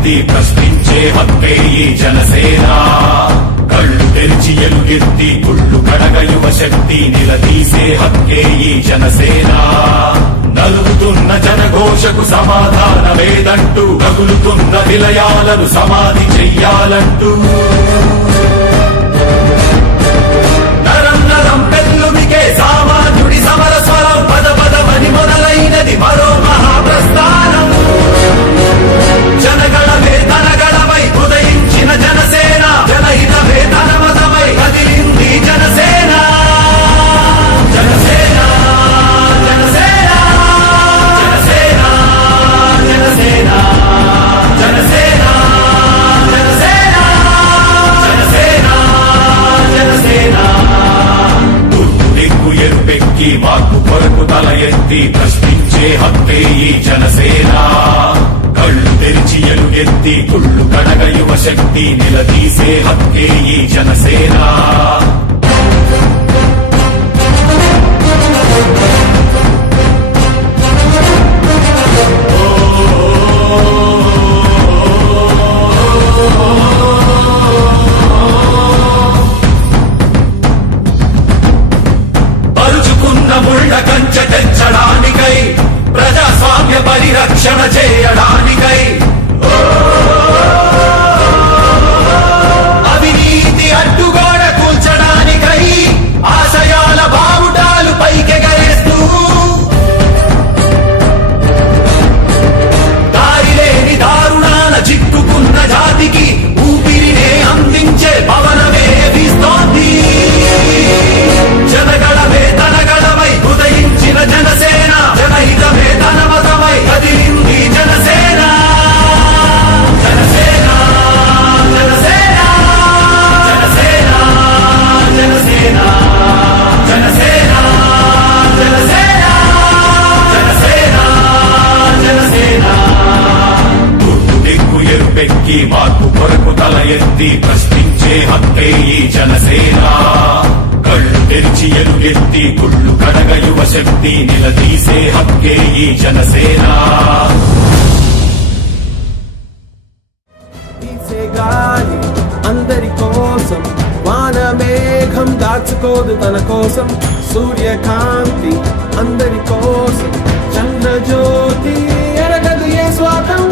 ఎత్తి ప్రశ్నించే హక్కే ఈ జనసేన. కళ్ళు తెరిచి ఎలుగెత్తి కుళ్ళు కడగ యువ శక్తి నిలదీసే హక్కే ఈ జనసేన. నలుగుతున్న జనఘోషకు సమాధానమేదంటూ రగులుతున్న నిలయాలను సమాధి చెయ్యాలంటూ నరం నరం పెల్లుమికే సామాన్యుడి సమర స్వరం పద పదమని మొదలైనది మరో మహాప్రస్థానం. జనగణమే తనగణమై ఉదయించిన జనసేన, జనహితమే తన మతమై కదిలింది జనసేన. జనసేన జనసేన జనసేన జనసేన జనసేన జనసేన జనసేన జనసేన. తూర్పు దిక్కు ఎరుపెక్కి మార్పు కొరకు తల ఎత్తి ప్రశ్నించే హక్కే ఈ జనసేన. కళ్ళు తెరిచి ఎలుగెత్తి కుళ్ళు కడగ యువ శక్తి నిలదీసే హక్కే ఈ జనసేన. పరుచుకున్న ముళ్ళ కంచె తెచ్చడానికై, ప్రజాస్వామ్య పరిరక్షణ చేయడానికై, అవినీతి అడ్డుగోడ కూల్చడానికై ఆశయాల బావుటాలు పైకెగరేస్తూ దారిలేని దారుణాల చిక్కుకున్న జాతికి ఊపిరినే అందించే పవనమే వీస్తోంది. జనగణమే తనగణమై ఉదయించిన జనసేన, జనహితమే తన మతమై కదిలింది జనసేన. జనసేన జనసేన జనసేన జనసేన జనసేన జనసేన జనసేన జనసేన. తూర్పు దిక్కు ఎరుపెక్కి మార్పు కొరకు తల ఎత్తి ప్రశ్నించే హక్కే ఈ జనసేన. కళ్ళు తెరిచి ఎలుగెత్తి కుళ్ళు కడగ యువ శక్తి నిలదీసే హక్కే ఈ జనసేన. గాలి అందరి కోసం, వానమేఘం దాచుకోదు తన కోసం, సూర్యకాంతి అందరి కోసం, చంద్రజ్యోతి ఎరగదు ఏ స్వాతం.